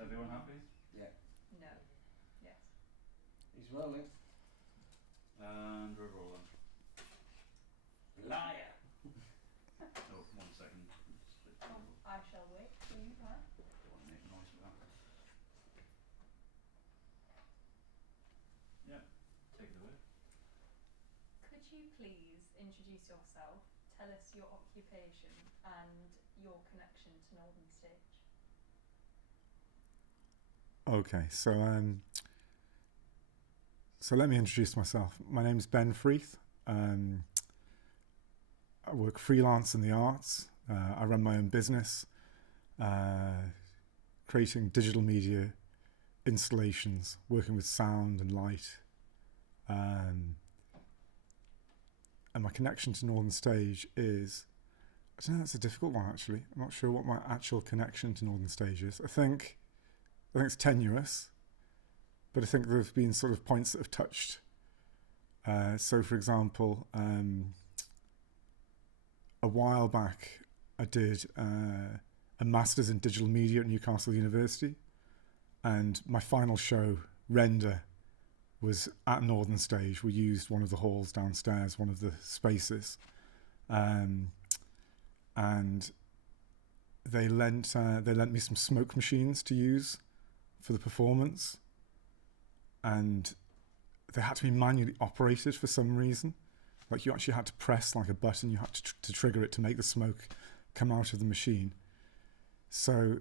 Everyone happy? Yeah. No. Yes. He's rolling. And we're rolling. Liar. Oh, 1 second. Oh, I shall wait for you, man. Don't want to make noise for that. Yeah, take it away. Could you please introduce yourself, tell us your occupation and your connection to Northern Stage? Okay, so let me introduce myself. My name is Ben Reeth. I work freelance in the arts. I run my own business, creating digital media installations, working with sound and light. And my connection to Northern Stage is, I don't know, that's a difficult one actually. I'm not sure what my actual connection to Northern Stage is. I think it's tenuous, but I think there have been sort of points that have touched. So for example, a while back I did a master's in digital media at Newcastle University, and my final show, Render, was at Northern Stage. We used one of the halls downstairs, one of the spaces, and they lent me some smoke machines to use for the performance, and they had to be manually operated for some reason. Like you actually had to press like a button, you had to trigger it to make the smoke come out of the machine. So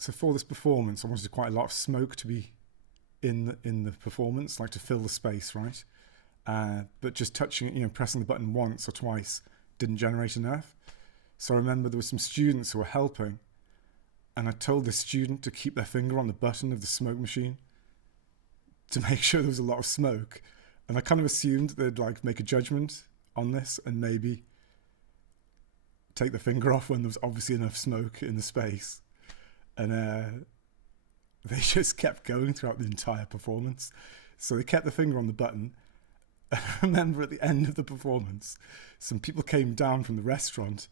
for this performance, I wanted quite a lot of smoke to be in the performance, like to fill the space, right? But just touching it, pressing the button once or twice didn't generate enough. So I remember there were some students who were helping, and I told the student to keep their finger on the button of the smoke machine to make sure there was a lot of smoke. And I kind of assumed they'd like make a judgment on this and maybe take the finger off when there was obviously enough smoke in the space. And they just kept going throughout the entire performance. So they kept the finger on the button. I remember at the end of the performance, some people came down from the restaurant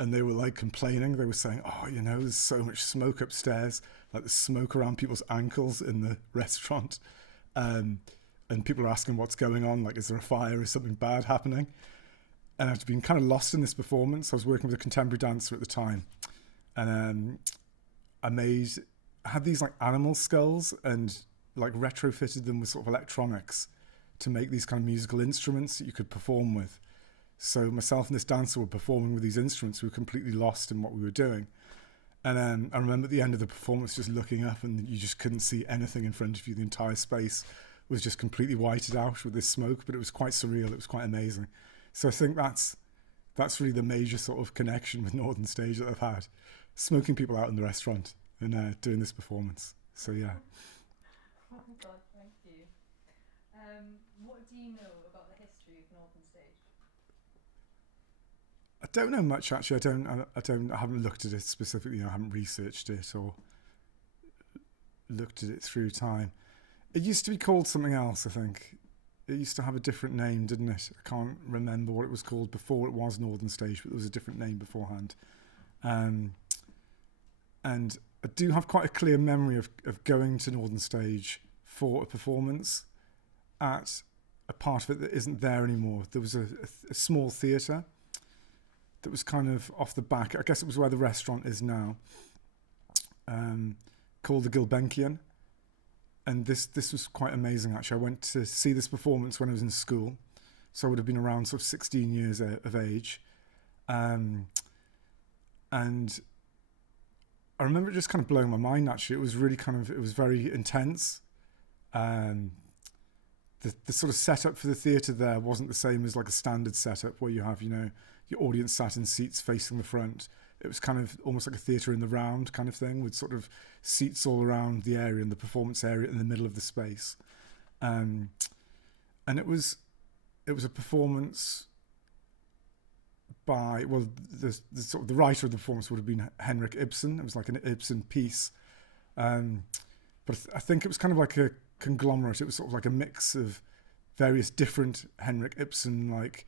and they were like complaining. They were saying, oh, there's so much smoke upstairs, like there's smoke around people's ankles in the restaurant. And people are asking what's going on, like is there a fire, is something bad happening? And I'd been kind of lost in this performance. I was working with a contemporary dancer at the time, and I had these like animal skulls and like retrofitted them with sort of electronics to make these kind of musical instruments that you could perform with. So myself and this dancer were performing with these instruments. We were completely lost in what we were doing. And I remember at the end of the performance just looking up and you just couldn't see anything in front of you. The entire space was just completely whited out with this smoke, but it was quite surreal. It was quite amazing. So I think that's really the major sort of connection with Northern Stage that I've had, smoking people out in the restaurant and doing this performance. So yeah. Oh my God, thank you. What do you know about the history of Northern Stage? I don't know much actually. I haven't looked at it specifically. I haven't researched it or looked at it through time. It used to be called something else, I think. It used to have a different name, didn't it? I can't remember what it was called before it was Northern Stage, but there was a different name beforehand. And I do have quite a clear memory of going to Northern Stage for a performance at a part of it that isn't there anymore. There was a small theatre that was kind of off the back. I guess it was where the restaurant is now, called the Gulbenkian. And this was quite amazing, actually. I went to see this performance when I was in school. So I would have been around sort of 16 years of age. And I remember it just kind of blowing my mind, actually. It was really it was very intense. The sort of setup for the theatre there wasn't the same as like a standard setup where you have, your audience sat in seats facing the front. It was kind of almost like a theatre in the round kind of thing, with sort of seats all around the area and the performance area in the middle of the space. And it was a performance by, well, the sort of the writer of the performance would have been Henrik Ibsen. It was like an Ibsen piece. But I think it was kind of like a conglomerate. It was sort of like a mix of various different Henrik Ibsen like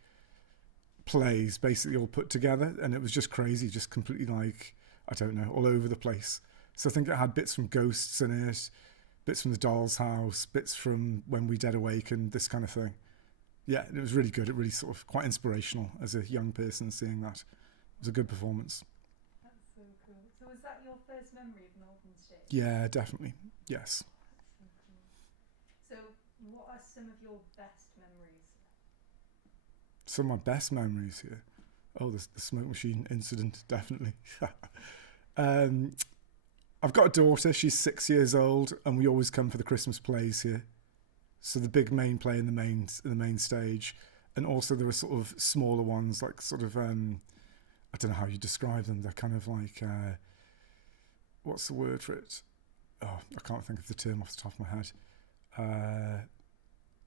plays basically all put together, and it was just crazy, just completely like, I don't know, all over the place. So I think it had bits from Ghosts in it, bits from The Doll's House, bits from When We Dead Awakened, this kind of thing. Yeah, it was really good. It really sort of quite inspirational as a young person seeing that. It was a good performance. That's so cool. So was that your first memory of Northern Stage? Yeah, definitely. Yes. That's so cool. So what are some of your best memories? Some of my best memories here. Oh, the smoke machine incident, definitely. I've got a daughter. She's 6 years old, and we always come for the Christmas plays here. So the big main play in the main stage, and also there are sort of smaller ones, like sort of I don't know how you describe them. They're kind of like what's the word for it? Oh, I can't think of the term off the top of my head.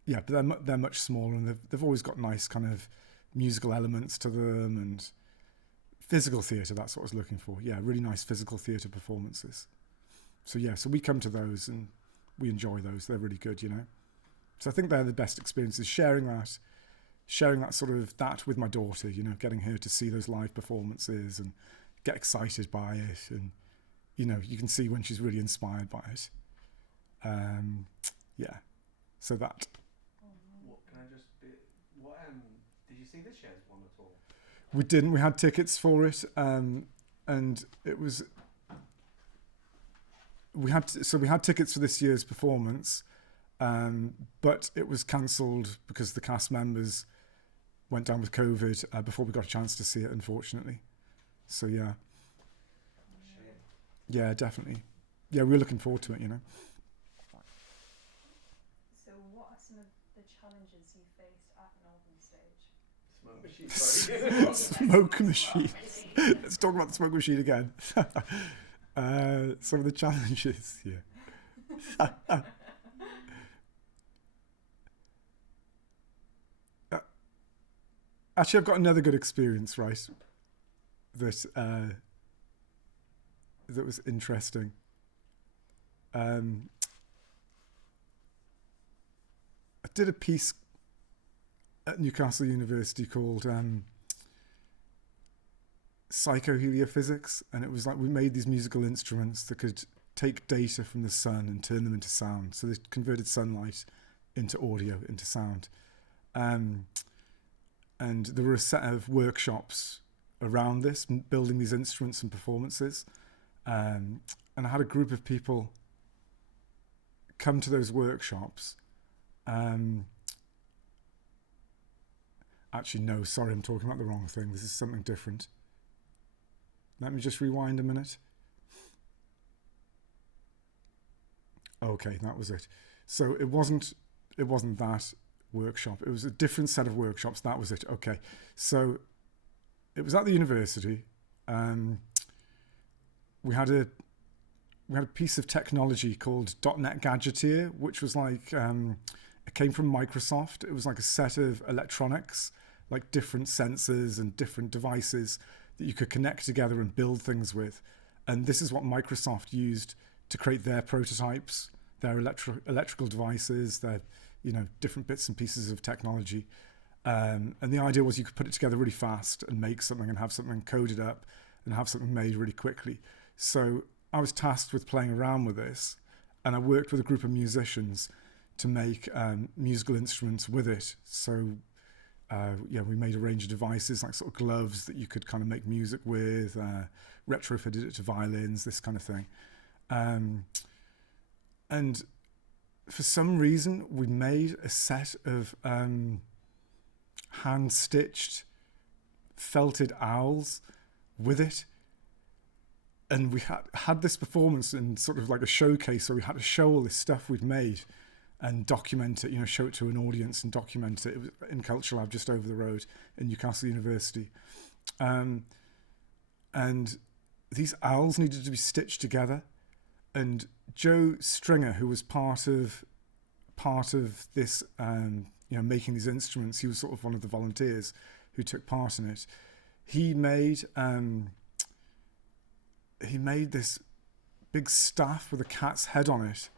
Yeah, but they're much smaller, and they've always got nice kind of musical elements to them and physical theatre. That's what I was looking for. Yeah, really nice physical theatre performances. So yeah, so we come to those and we enjoy those. They're really good, you know. So I think they're the best experiences. Sharing that sort of that with my daughter, you know, getting her to see those live performances and get excited by it, and you know, you can see when she's really inspired by it. Yeah, so that. What can I just be? What did you see this year's one at all? We didn't. We had tickets for it, and it was. We had tickets for this year's performance, but it was cancelled because the cast members went down with COVID before we got a chance to see it, unfortunately. So yeah. Shame. Yeah, definitely. Yeah, we're looking forward to it, you know. So what are some of the challenges you faced at Northern Stage? Smoke machine, sorry. Smoke machine. Let's talk about the smoke machine again. Some of the challenges, yeah. Actually, I've got another good experience, right? That was interesting. I did a piece at Newcastle University called Psychoheliophysics, and it was like we made these musical instruments that could take data from the sun and turn them into sound. So they converted sunlight into audio, into sound. And there were a set of workshops around this, building these instruments and performances. And I had a group of people come to those workshops. Actually, no, sorry, I'm talking about the wrong thing. This is something different. Let me just rewind a minute. Okay, that was it. So it wasn't that workshop. It was a different set of workshops. That was it. Okay. So it was at the university. We had a piece of technology called .NET Gadgeteer, which was like it came from Microsoft. It was like a set of electronics, like different sensors and different devices that you could connect together and build things with. And this is what Microsoft used to create their prototypes, their electrical devices, their different bits and pieces of technology. And the idea was you could put it together really fast and make something and have something coded up and have something made really quickly. So I was tasked with playing around with this, and I worked with a group of musicians to make musical instruments with it. So we made a range of devices, like sort of gloves that you could kind of make music with, retrofitted it to violins, this kind of thing. And for some reason, we made a set of hand-stitched felted owls with it. And we had this performance in sort of like a showcase, so we had to show all this stuff we'd made and document it, show it to an audience and document it. It was in Culture Lab just over the road in Newcastle University. And these owls needed to be stitched together. And Joe Stringer, who was part of this, making these instruments, he was sort of one of the volunteers who took part in it. He made this big staff with a cat's head on it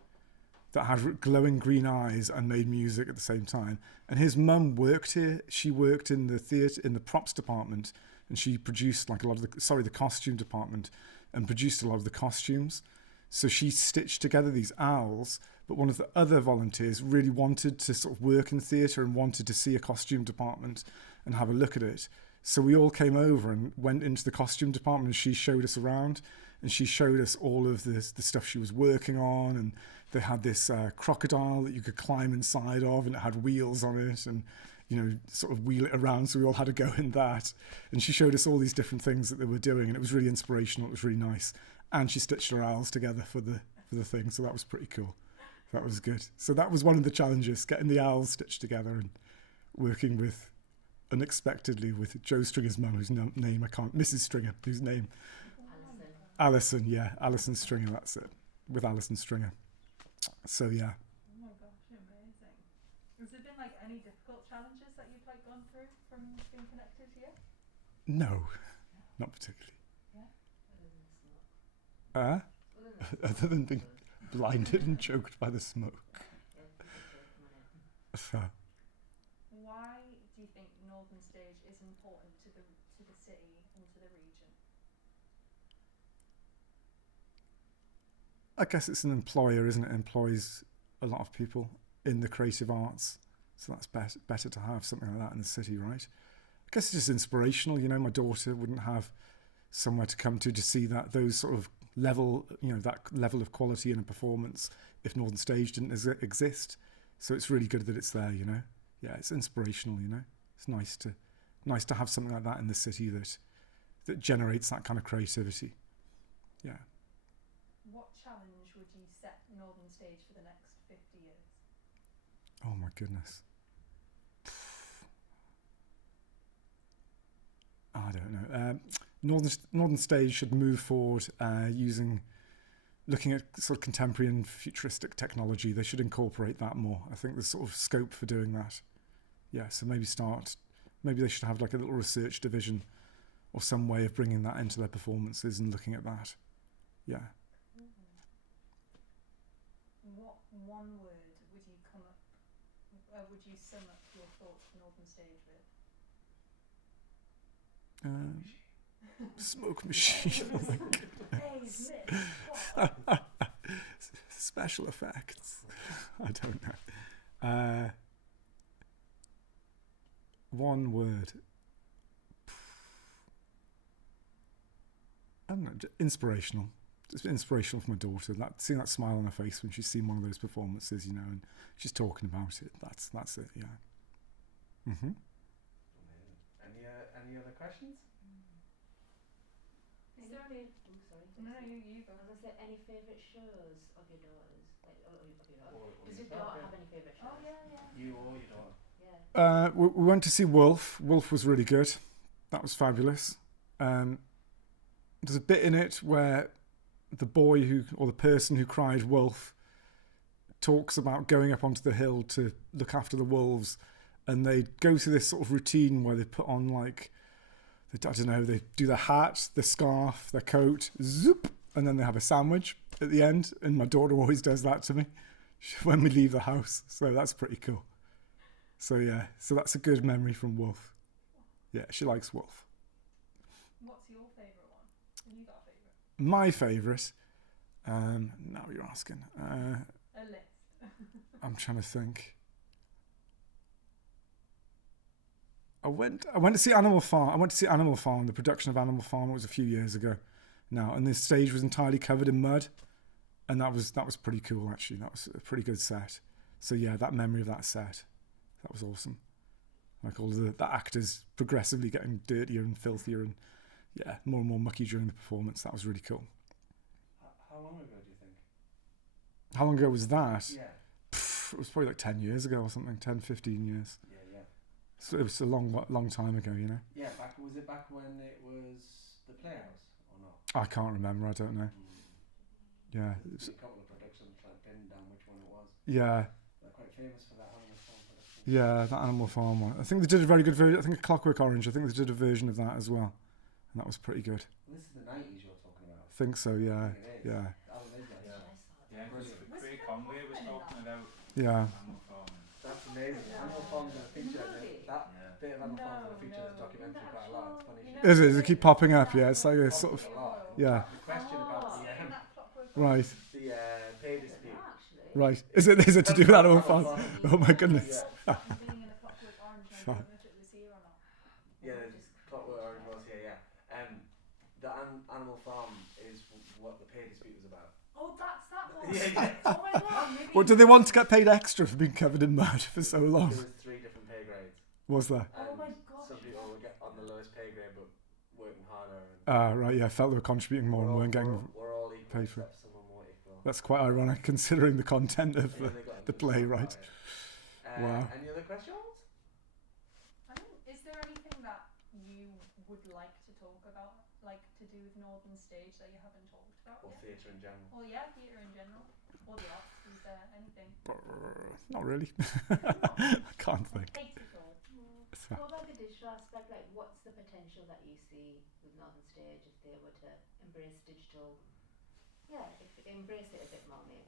that had glowing green eyes and made music at the same time. And his mum worked here. She worked in the theatre, in the props department, and she produced like the costume department and produced a lot of the costumes. So she stitched together these owls, but one of the other volunteers really wanted to sort of work in theatre and wanted to see a costume department and have a look at it. So we all came over and went into the costume department, and she showed us around, and she showed us all of the stuff she was working on. And they had this crocodile that you could climb inside of, and it had wheels on it, and sort of wheel it around. So we all had to go in that. And she showed us all these different things that they were doing, and it was really inspirational. It was really nice. And she stitched her owls together for the thing, so that was pretty cool. That was good. So that was one of the challenges, getting the owls stitched together and working with, unexpectedly, with Joe Stringer's mum, whose name I can't, Mrs. Stringer, whose name? Alison, yeah, Alison Stringer, that's it, with Alison Stringer. So yeah. Oh my gosh, amazing. Has there been like any difficult challenges that you've like gone through from being connected here? No, not particularly. Other than being blinded and choked by the smoke. So. Why do you think Northern Stage is important to the city and to the region? I guess it's an employer, isn't it? It employs a lot of people in the creative arts, so that's better to have something like that in the city, right? I guess it's just inspirational. My daughter wouldn't have somewhere to come to see those sort of level, that level of quality in a performance if Northern Stage didn't exist. So it's really good that it's there, Yeah, it's inspirational, It's nice to have something like that in the city that generates that kind of creativity. Yeah. What challenge would you set Northern Stage for the next 50 years? Oh my goodness. I don't know. Northern Stage should move forward looking at sort of contemporary and futuristic technology. They should incorporate that more. I think there's sort of scope for doing that. Yeah, so maybe they should have like a little research division or some way of bringing that into their performances and looking at that. Yeah. What one word would you sum up your thoughts for Northern Stage with? Smoke machine. Oh my goodness. Special effects. I don't know. One word. I don't know. Inspirational. It's been inspirational for my daughter. Seeing that smile on her face when she's seen one of those performances, and she's talking about it. That's it. Yeah. Mhm. Any other questions? Is there any? Sorry. No, you go. I was gonna say, any favourite shows of your daughters? Like, of your daughter? Or Does your yourself, daughter yeah. have any favourite shows? Oh yeah. You or your daughter? Yeah. We went to see Wolf. Wolf was really good. That was fabulous. There's a bit in it where the person who cried wolf talks about going up onto the hill to look after the wolves, and they go through this sort of routine where they put on they do their hat, their scarf, their coat, zoop, and then they have a sandwich at the end, and my daughter always does that to me when we leave the house, so that's pretty cool. So yeah, so that's a good memory from Wolf. Yeah, she likes Wolf. What's your favourite one? Have you got a favourite? My favourite, now you're asking, A list. I'm trying to think. I went to see Animal Farm. The production of Animal Farm was a few years ago now, and this stage was entirely covered in mud, and that was pretty cool actually. That was a pretty good set. So yeah, that memory of that set, that was awesome. Like all the actors progressively getting dirtier and filthier, and yeah, more and more mucky during the performance. That was really cool. How long ago do you think? How long ago was that? Yeah. It was probably like 10 years ago or something, 10, 15 years. Yeah. So it was a long time ago, Yeah, was it back when it was the Playhouse or not? I can't remember, I don't know. Yeah. There's a couple of productions like pinned down which one it was. Yeah. They're quite famous for that Animal Farm production. Yeah, that Animal Farm one. I think they did a very good version. I think a Clockwork Orange. I think they did a version of that as well, and that was pretty good. Well, this is the 90s you're talking about. I think so. Yeah. It is. Yeah. Alan Midnight. Yeah, because Brilliant. Craig Conway was talking about Yeah. Animal Farm. That's amazing. Animal Farm's in a feature. That Yeah. bit of Animal Farm's in a feature No, is a documentary quite a lot. It's funny. You know, Is it? They keep popping up. Yeah. It's like a sort of. A lot. Yeah. The question about the in that Clockwork Right. The pay dispute. Actually. Right. Is it to do with Animal Farm? Oh my goodness. Yeah. That being in a Clockwork Orange, and I don't know if it was here or not. Yeah, Clockwork Orange was here, yeah. The Animal Farm is what the pay dispute was about. Oh, that's that one. Yeah. Oh my god. Maybe What, do they want to get paid extra for being covered in mud for so long? There was 3 different pay grades. Was there? Oh And my gosh. some people would get on the lowest pay grade but working harder. And Right, yeah, felt they were contributing more and weren't getting... we're all equal paid for it. except some are more equal. That's quite ironic considering the content of And then they got the into play, some right? fight. Wow. Any other questions? I mean, is there anything that you would like to talk about, like to do with Northern Stage that you haven't talked about Or yet? theatre in general? Well, yeah, theatre in general, or the arts. Is there anything? Not really. I can't think. Hate it all. So, What about the digital aspect? Like, what's the potential that you see with Northern Stage if they were to embrace digital? Yeah, if embrace it a bit more, maybe.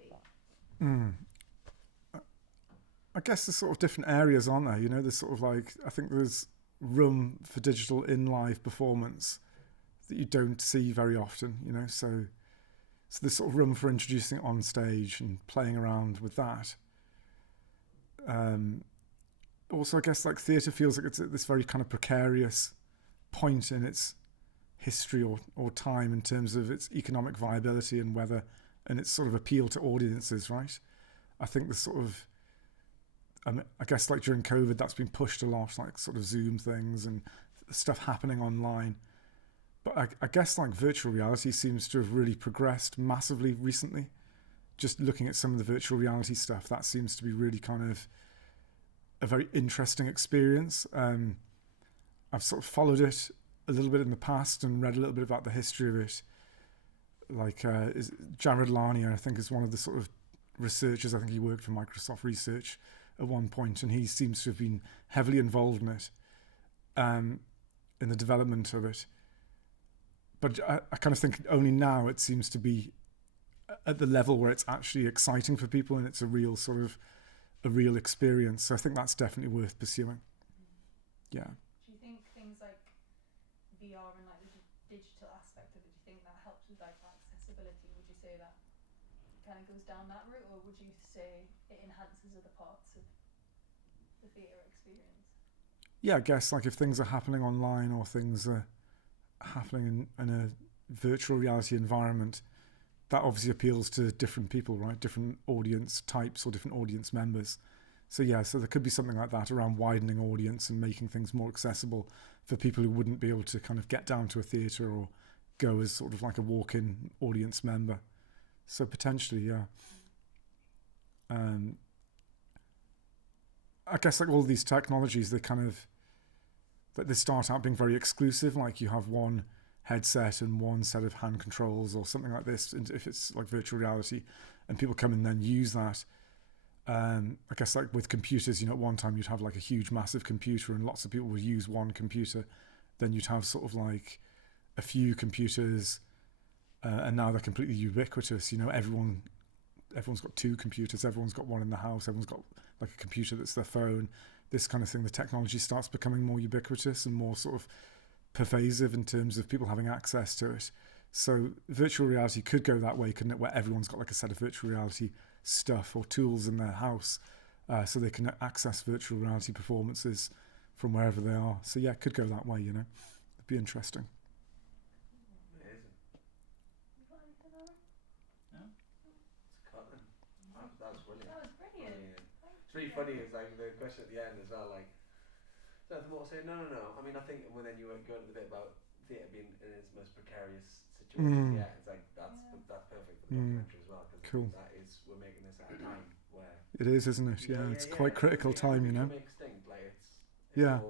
I guess there's sort of different areas, aren't there? You know, there's sort of like, I think there's room for digital in live performance that you don't see very often, you know, so there's sort of room for introducing it on stage and playing around with that. Also, I guess like theatre feels like it's at this very kind of precarious point in its history or time in terms of its economic viability and whether, and its sort of appeal to audiences, right? I think the sort of, I guess like during COVID, that's been pushed a lot, like sort of Zoom things and stuff happening online. But I guess like virtual reality seems to have really progressed massively recently. Just looking at some of the virtual reality stuff, that seems to be really kind of a very interesting experience. I've sort of followed it a little bit in the past and read a little bit about the history of it. Like Jared Larnier, I think, is one of the sort of researchers. I think he worked for Microsoft Research at one point, and he seems to have been heavily involved in it, in the development of it. But I kind of think only now it seems to be at the level where it's actually exciting for people and it's a real sort of a real experience. So I think that's definitely worth pursuing. Yeah. Do you think things like VR and like the digital aspect of it, do you think that helps with like accessibility? Would you say that kind of goes down that route, or would you say it enhances other parts of the theatre experience? Yeah, I guess like if things are happening online or things are happening in a virtual reality environment, that obviously appeals to different people, right? Different audience types or different audience members. So yeah, so there could be something like that around widening audience and making things more accessible for people who wouldn't be able to kind of get down to a theatre or go as sort of like a walk-in audience member. So potentially, yeah. I guess like all these technologies, they kind of, that they start out being very exclusive, like you have one headset and one set of hand controls or something like this, and if it's like virtual reality, and people come and then use that. I guess like with computers, you know, at one time you'd have like a huge massive computer and lots of people would use one computer, then you'd have sort of like a few computers, and now they're completely ubiquitous. You know, everyone's got 2 computers, everyone's got one in the house, everyone's got like a computer that's their phone, this kind of thing. The technology starts becoming more ubiquitous and more sort of pervasive in terms of people having access to it. So virtual reality could go that way, couldn't it, where everyone's got like a set of virtual reality stuff or tools in their house, so they can access virtual reality performances from wherever they are. So yeah, it could go that way, you know. It'd be interesting. Amazing. You got anything, Aaron? It's cutting. That was brilliant. That was brilliant. It's really funny, it's like the question at the end as well, like, so the more saying, no. I mean, I think when then you go into the bit about theatre being in its most precarious situation, yeah, it's like, that's perfect for the documentary as well, because Cool. that is, we're making this at a time where... It is, isn't it? Yeah, it's quite critical time, you know. Extinct, like it's Yeah. all